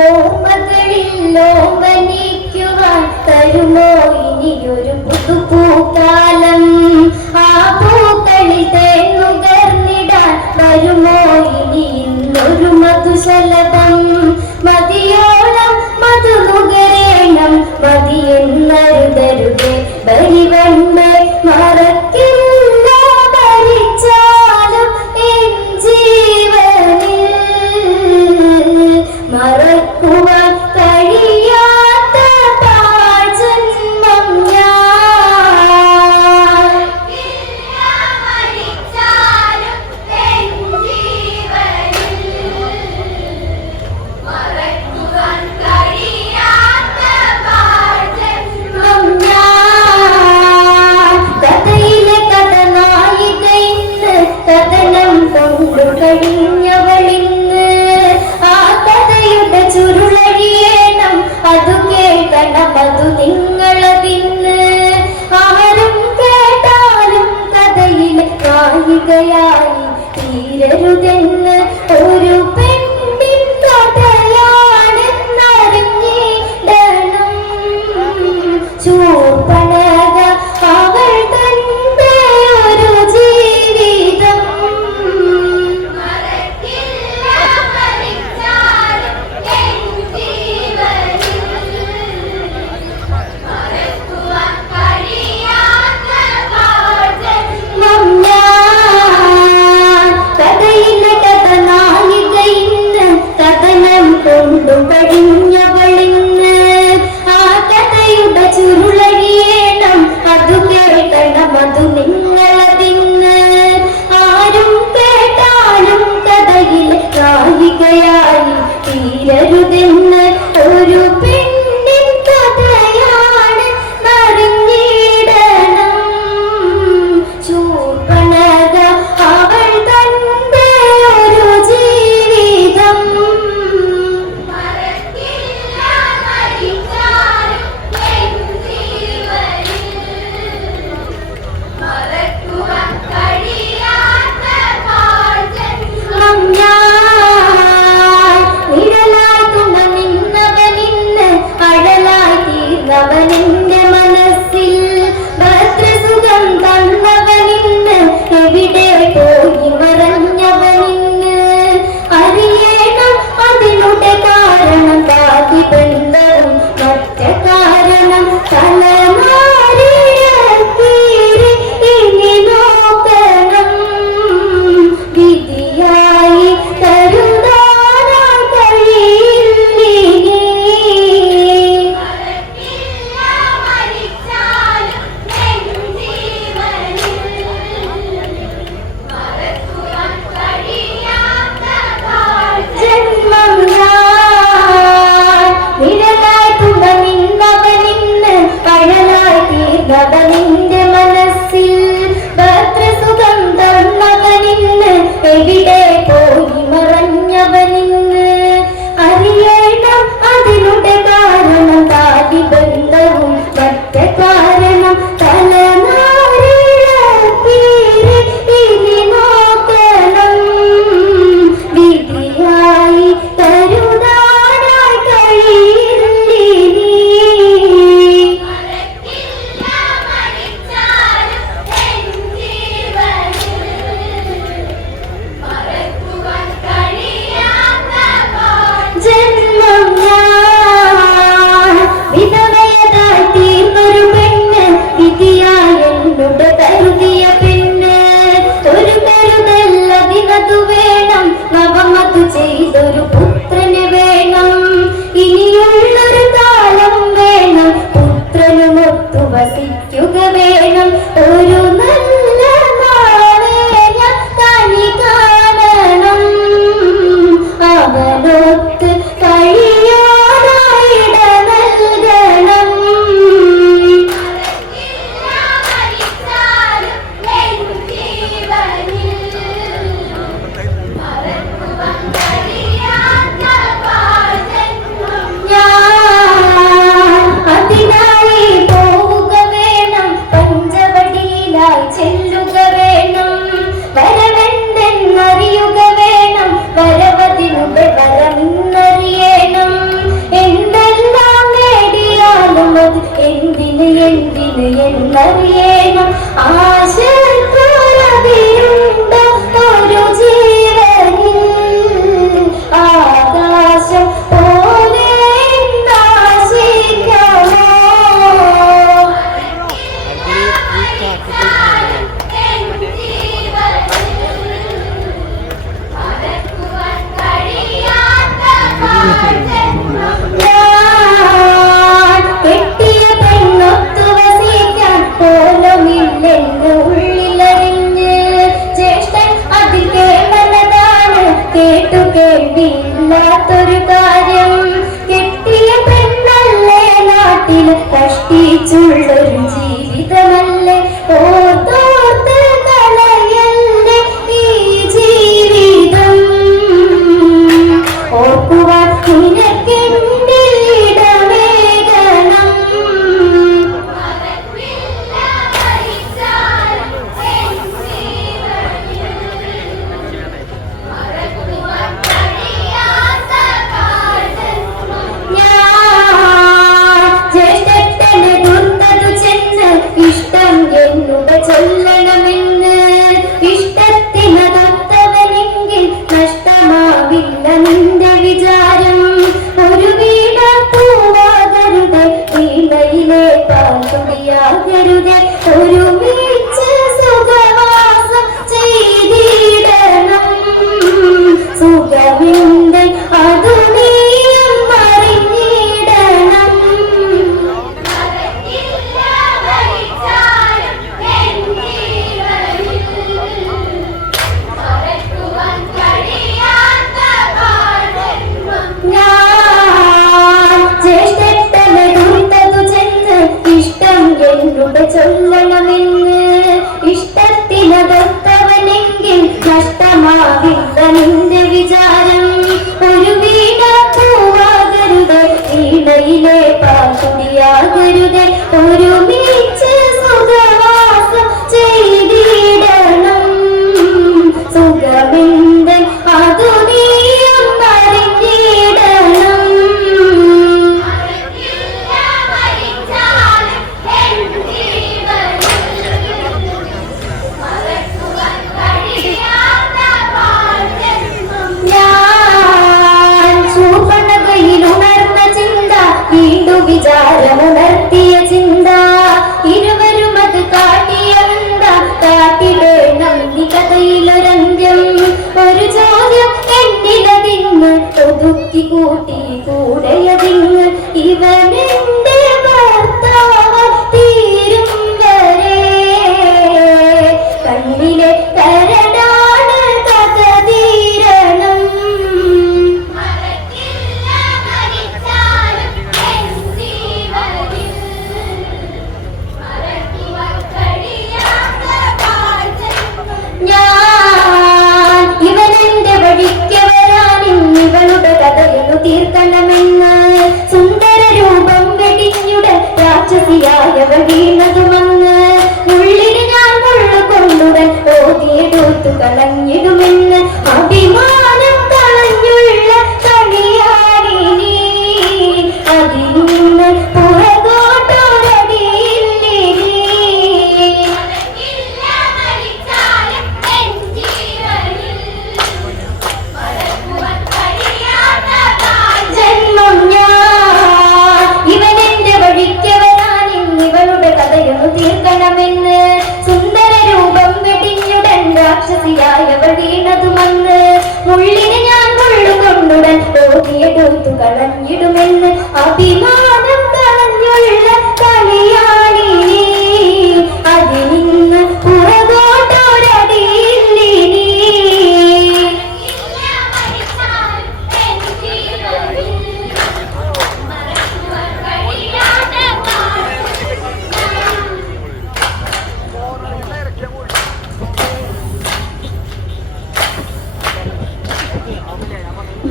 ഓർമ്മകളിൽ ഓമനിക്കുവാൻ തരുമോ? ഇനിയൊരു പുതുപൂക്കാലം ആ പൂക്കളിൽ തേന്നുകർന്നിടാൻ വരുമോ? ഇനി ഇന്നൊരു മധുശലഭം. മതിയോളം മധു നുകരേണം മതിയെന്നരുതരുതേ ബലിവന്മേ കുഞ്ഞവ ಎವಗಿನದು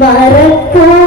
மறக்கும்